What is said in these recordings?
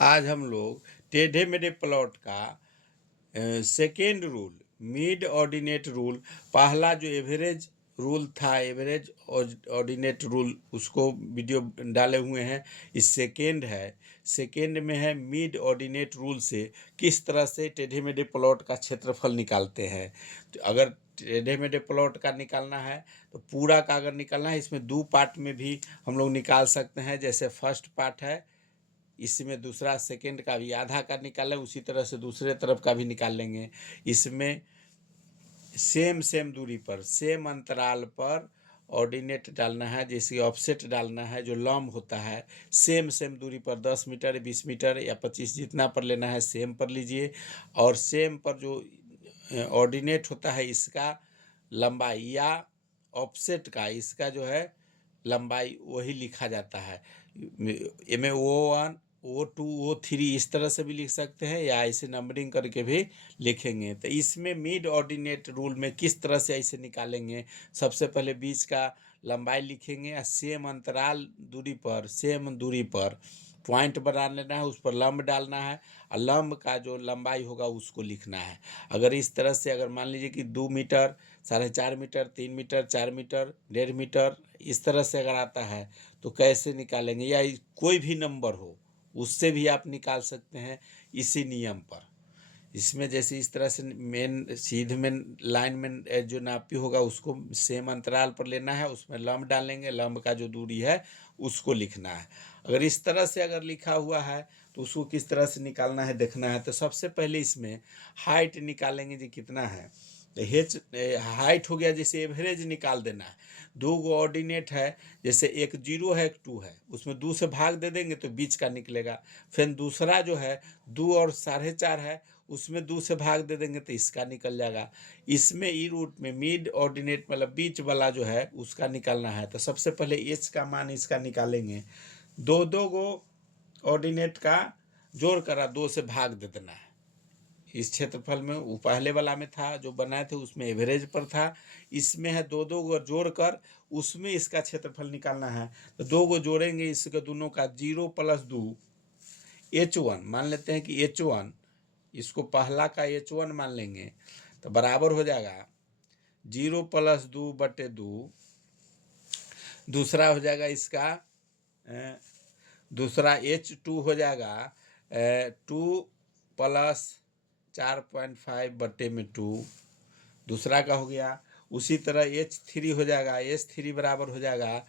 आज हम लोग टेढ़े मेढ़े प्लॉट का second rule, mid ordinate rule, पहला जो एवरेज रूल था, एवरेज ऑर्डिनेट रूल, उसको वीडियो डाले हुए हैं। इस सेकेंड है, सेकेंड में है मिड ऑर्डिनेट रूल से किस तरह से टेढ़े मेढ़े प्लॉट का क्षेत्रफल निकालते हैं। तो अगर टेढ़े मेढ़े प्लॉट का निकालना है तो पूरा का अगर निकालना है, इसमें दो पार्ट में भी हम लोग निकाल सकते हैं। जैसे फर्स्ट पार्ट है, इसमें दूसरा सेकंड का भी आधा का निकालें, उसी तरह से दूसरे तरफ का भी निकाल लेंगे। इसमें सेम सेम दूरी पर, सेम अंतराल पर ऑर्डिनेट डालना है, जैसे ऑफसेट डालना है, जो लंब होता है सेम सेम दूरी पर 10 मीटर 20 मीटर या 25 जितना पर लेना है सेम पर लीजिए। और सेम पर जो ऑर्डिनेट होता है इसका लंबाई या ऑफसेट का, इसका जो है लंबाई वही लिखा जाता है। में O1 O2 O3 इस तरह से भी लिख सकते हैं या ऐसे नंबरिंग करके भी लिखेंगे। तो इसमें मिड ऑर्डिनेट रूल में किस तरह से ऐसे निकालेंगे, सबसे पहले बीच का लंबाई लिखेंगे और सेम अंतराल दूरी पर, सेम दूरी पर पॉइंट बना लेना है, उस पर लंब डालना है और लंब का जो लंबाई होगा उसको लिखना है। अगर इस तरह से, अगर मान लीजिए कि 2 metre, 4.5 metre, 3 metre, 4 metre, 1.5 metre, इस तरह से अगर आता है तो कैसे निकालेंगे, या कोई भी नंबर हो उससे भी आप निकाल सकते हैं इसी नियम पर। इसमें जैसे इस तरह से मेन सीध में लाइन में जो नापी होगा उसको सेम अंतराल पर लेना है, उसमें लंब डालेंगे, लंब का जो दूरी है उसको लिखना है। अगर इस तरह से अगर लिखा हुआ है तो उसको किस तरह से निकालना है देखना है। तो सबसे पहले इसमें हाइट निकालेंगे जी कितना है। हेच हाइट हो गया, जैसे एवरेज निकाल देना है। दो गो ऑर्डिनेट है, जैसे एक 0 है एक 2 है, उसमें 2 से भाग दे देंगे तो बीच का निकलेगा। फिर दूसरा जो है 2 और 4.5 है, उसमें 2 से भाग दे देंगे तो इसका निकल जाएगा। इसमें ई रूट में मिड ऑर्डिनेट मतलब बीच वाला जो है उसका निकालना है। तो सबसे पहले एच का मान इसका निकालेंगे। दो दो गो ऑर्डिनेट का जोड़ कर 2 से भाग दे देना है। इस क्षेत्रफल में वो पहले वाला में था जो बनाए थे उसमें एवरेज पर था, इसमें है दो दो गो जोड़कर उसमें इसका क्षेत्रफल निकालना है। तो 2 गो जोड़ेंगे इसके दोनों का, 0 + 2 H1 मान लेते हैं कि H1, इसको पहला का H1 मान लेंगे तो बराबर हो जाएगा 0 + 2/2। दूसरा हो जाएगा इसका दूसरा H2 हो जाएगा 2 + 4.5/2। दूसरा का हो गया। उसी तरह H3 हो जाएगा, H3 बराबर हो जाएगा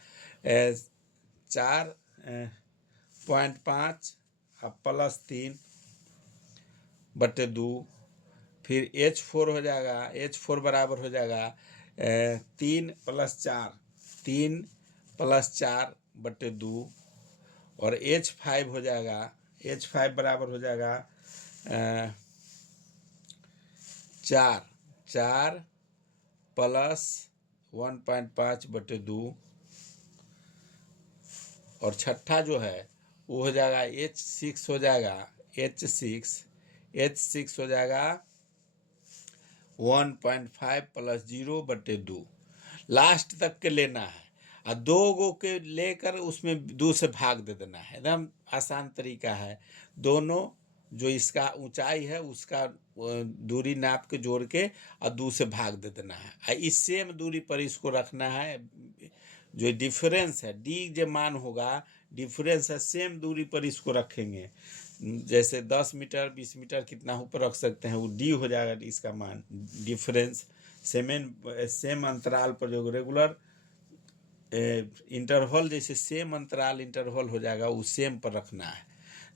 4.5 + 3/2। फिर H4 हो जाएगा, H4 बराबर हो जाएगा 3 + 4, 3 + 4/2। और H5 हो जाएगा, H5 बराबर हो जाएगा 4 + 1.5/2। और छठा जो है वो हो जाएगा H6 हो जाएगा, H6 हो जाएगा 1.5 + 0/2। लास्ट तक के लेना है और 2 गो के लेकर उसमें 2 से भाग दे देना है। एकदम आसान तरीका है। दोनों जो इसका ऊंचाई है उसका दूरी नाप के जोड़ के और 2 से भाग दे देना है। इस सेम दूरी पर इसको रखना है। जो डिफरेंस है डी जो मान होगा, डिफरेंस है, सेम दूरी पर इसको रखेंगे। जैसे 10 मीटर 20 मीटर कितना ऊपर रख सकते हैं, वो डी हो जाएगा इसका मान, डिफरेंस। सेम अंतराल पर जो रेगुलर इंटरवल, जैसे सेम अंतराल इंटरवल हो जाएगा वो सेम पर रखना है,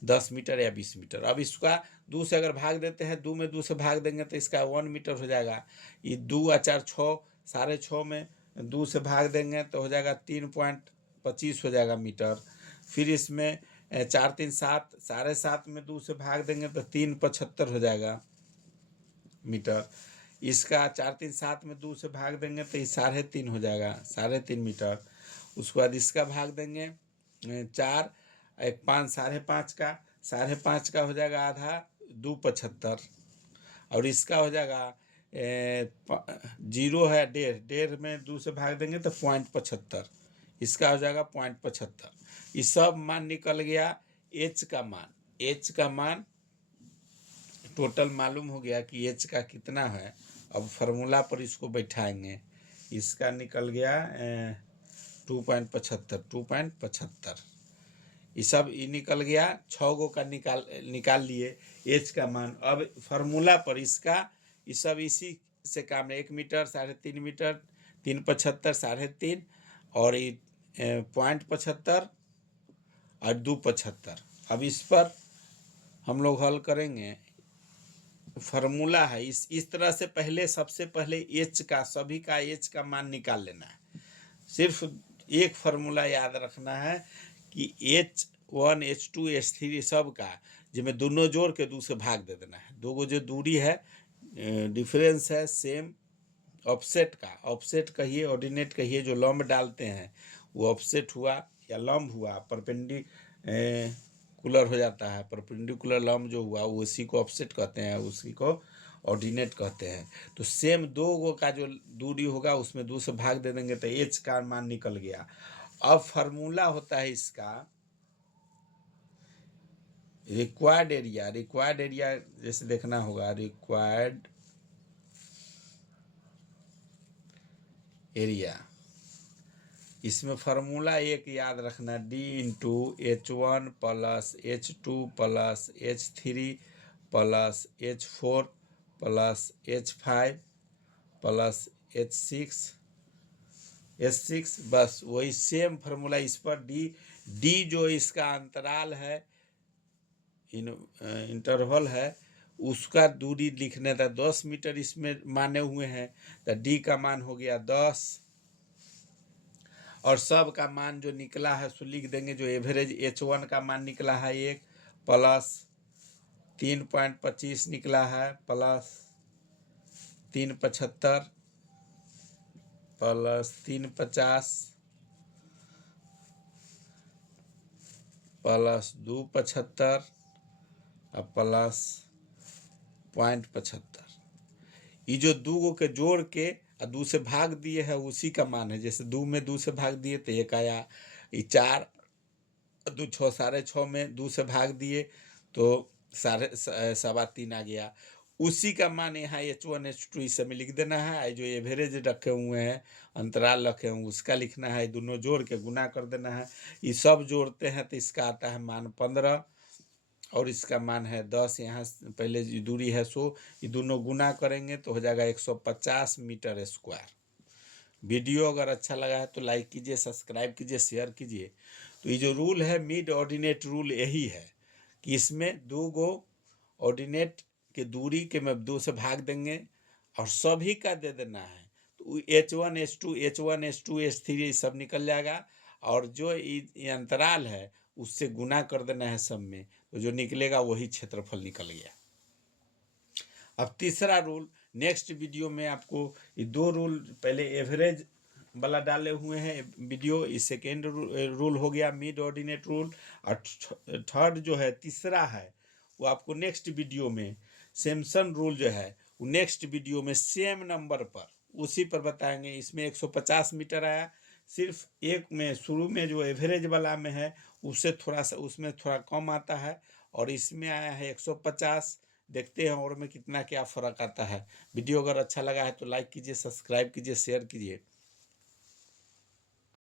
10 मीटर या 20 मीटर। अब इसका 2 से अगर भाग देते हैं, 2 में 2 से भाग देंगे तो इसका 1 मीटर हो जाएगा। ये 2 और 4 6, 6.5 में 2 से भाग देंगे तो हो जाएगा 3.25 हो जाएगा मीटर। फिर इसमें 4 3 7, 7.5 में 2 से भाग देंगे तो 3.75 हो जाएगा मीटर। इसका 4 3 7 में 2 से भाग देंगे तो ये 3.5 हो जाएगा, 3.5 मीटर। उसके बाद इसका भाग देंगे 4 1 5, 5.5 का, 5.5 का हो जाएगा आधा, 2.75। और इसका हो जाएगा 0 है 1.5 में 2 से भाग देंगे तो 0.75, इसका हो जाएगा 0.75। ये सब मान निकल गया एच का मान। एच का मान टोटल मालूम हो गया कि एच का कितना है। अब फार्मूला पर इसको बैठाएंगे, इसका निकल गया 2.75 ये सब ये निकल गया, 6 का निकाल लिए एच का मान। अब फार्मूला पर इसका ये सब इसी से काम है, 1 मीटर 3.5 मीटर, 3.75 3.5 और ये 0.75 और 2.75। अब इस पर हम लोग हल करेंगे, फार्मूला है इस तरह से। पहले सबसे पहले एच का, सभी का एच का मान निकाल लेना है। सिर्फ एक फार्मूला याद रखना है कि H1 H2 H3 सब का जिसमें दोनों जोड़ के 2 से भाग दे देना है। दो गो जो दूरी है, डिफरेंस है, सेम ऑफसेट का, ऑफसेट कहिए ऑर्डिनेट कहिए, जो लंब डालते हैं वो ऑफसेट हुआ या लंब हुआ, परपेंडिकुलर हो जाता है। परपेंडिकुलर लंब जो हुआ वो उसी को ऑफसेट कहते हैं, उसी को ऑर्डिनेट कहते हैं। तो सेम दो गो का जो दूरी होगा उसमें 2 से भाग दे देंगे तो एच का मान निकल गया। अब फार्मूला होता है इसका रिक्वायर्ड एरिया। रिक्वायर्ड एरिया जैसे देखना होगा, रिक्वायर्ड एरिया, इसमें फार्मूला एक याद रखना, D into H1 plus H2 plus H3 plus H4 plus H5 plus H6, बस वही सेम फार्मूला इस पर। D जो इसका अंतराल है, इंटरवल है, उसका दूरी लिखने था 10 मीटर इसमें माने हुए हैं, तो D का मान हो गया 10। और सब का मान जो निकला है सो लिख देंगे। जो एवरेज H1 का मान निकला है 1 प्लस 3.25 निकला है प्लस 3.75 प्लस 3.50 प्लस 2.75 और प्लस 0.75। ये जो 2 गो के जोड़ के और 2 से भाग दिए है उसी का मान है। जैसे 2 में 2 से भाग दिए तो 1 आया, ये 4 2 6 6.5 में 2 से भाग दिए तो 3.25 आ गया। उसी का मान यहाँ H1 H2 इस समय लिख देना है। जो एवरेज रखे हुए हैं, अंतराल रखे हुए उसका लिखना है, दोनों जोड़ के गुना कर देना है। ये सब जोड़ते हैं तो इसका आता है मान 15 और इसका मान है 10। यहाँ पहले जो दूरी है सो ये दोनों गुना करेंगे तो हो जाएगा 150 मीटर स्क्वायर। वीडियो अगर अच्छा लगा है तो लाइक कीजिए, सब्सक्राइब कीजिए, शेयर कीजिए। तो ये जो रूल है मिड ऑर्डिनेट रूल यही है कि इसमें 2 गो ऑर्डिनेट के दूरी के में 2 से भाग देंगे और सभी का दे देना है। तो H1 H2 H1 H2 H3 सब निकल जाएगा और जो ये अंतराल है उससे गुना कर देना है सब में, तो जो निकलेगा वही क्षेत्रफल निकल गया। अब तीसरा रूल नेक्स्ट वीडियो में आपको, ये 2 रूल पहले एवरेज वाला डाले हुए हैं वीडियो, ये सेकेंड रूल हो गया मिड ऑर्डिनेट रूल। और थर्ड जो है तीसरा है वो आपको नेक्स्ट वीडियो में, सैमसन रूल जो है वो नेक्स्ट वीडियो में सेम नंबर पर उसी पर बताएंगे। इसमें 150 मीटर आया, सिर्फ एक में शुरू में जो एवरेज वाला में है उससे थोड़ा सा उसमें थोड़ा कम आता है और इसमें आया है 150। देखते हैं और में कितना क्या फ़र्क आता है। वीडियो अगर अच्छा लगा है तो लाइक कीजिए, सब्सक्राइब कीजिए, शेयर कीजिए।